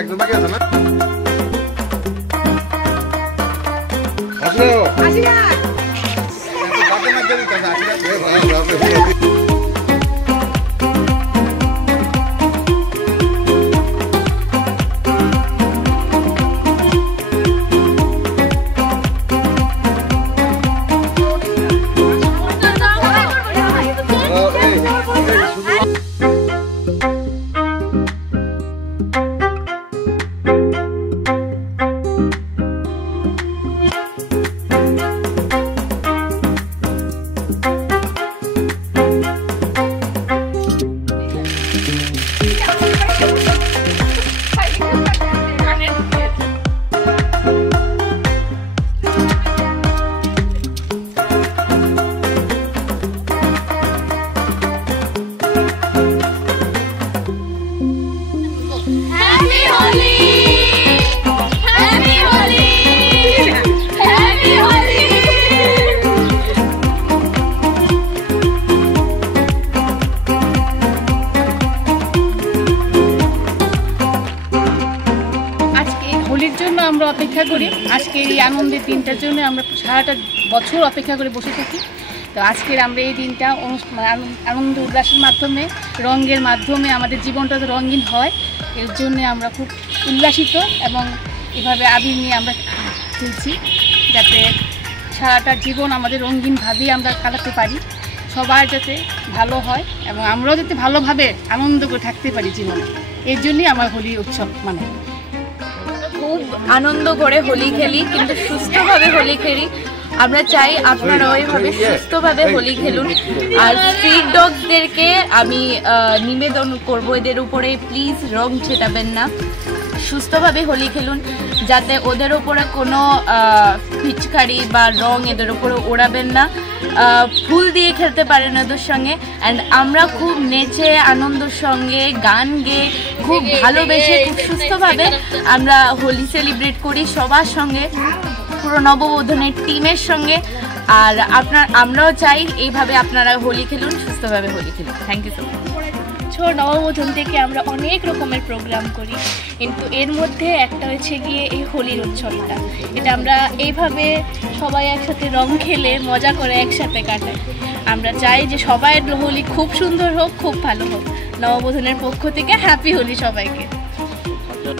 একদম বাকি আছে না আমরা অপেক্ষা করি আজকের এই আনন্দের দিনটার জন্য আমরা সারাটা বছর অপেক্ষা করে বসে থাকি। তো আজকের আমরা এই দিনটা আনন্দ উল্লাসের মাধ্যমে রঙের মাধ্যমে আমাদের জীবনটা তো রঙিন হয়, এর জন্য আমরা খুব উল্লাসিত এবং এভাবে আবির নিয়ে আমরা খেলছি যাতে সারাটা জীবন আমাদের রঙিনভাবেই আমরা কাটাতে পারি, সবার যাতে ভালো হয় এবং আমরাও যাতে ভালোভাবে আনন্দ করে থাকতে পারি জীবনে। এর জন্যই আমার হোলি উৎসব মানে খুব আনন্দ করে হোলি খেলি, কিন্তু সুস্থভাবে হোলি খেলি। আমরা চাই আপনারা ওইভাবে সুস্থভাবে হোলি খেলুন। আর স্ট্রিট ডগসদেরকে আমি নিবেদন করব এদের উপরে প্লিজ রং ছেটাবেন না, সুস্থভাবে হোলি খেলুন, যাতে ওদের উপরে কোনো পিচকারি বা রং এদের উপরে ওড়াবেন না। ফুল দিয়ে খেলতে পারেন ওদের সঙ্গে। অ্যান্ড আমরা খুব নেচে আনন্দের সঙ্গে গান গেয়ে খুব ভালোবেসে খুব সুস্থভাবে আমরা হোলি সেলিব্রেট করি সবার সঙ্গে, পুরো নববধূনের টিমের সঙ্গে। আর আমরাও চাই এইভাবে আপনারা হোলি খেলুন, সুস্থভাবে হোলি খেলুন। Thank you so much. নববধূ থেকে আমরা অনেক রকমের প্রোগ্রাম করি, কিন্তু এর মধ্যে একটা হচ্ছে গিয়ে এই হোলির উৎসবটা। এটা আমরা এইভাবে সবাই একসাথে রং খেলে মজা করে একসাথে কাটাই। আমরা চাই যে সবাই হোলি খুব সুন্দর হোক, খুব ভালো হোক। নববধূর পক্ষ থেকে হ্যাপি হোলি সবাইকে।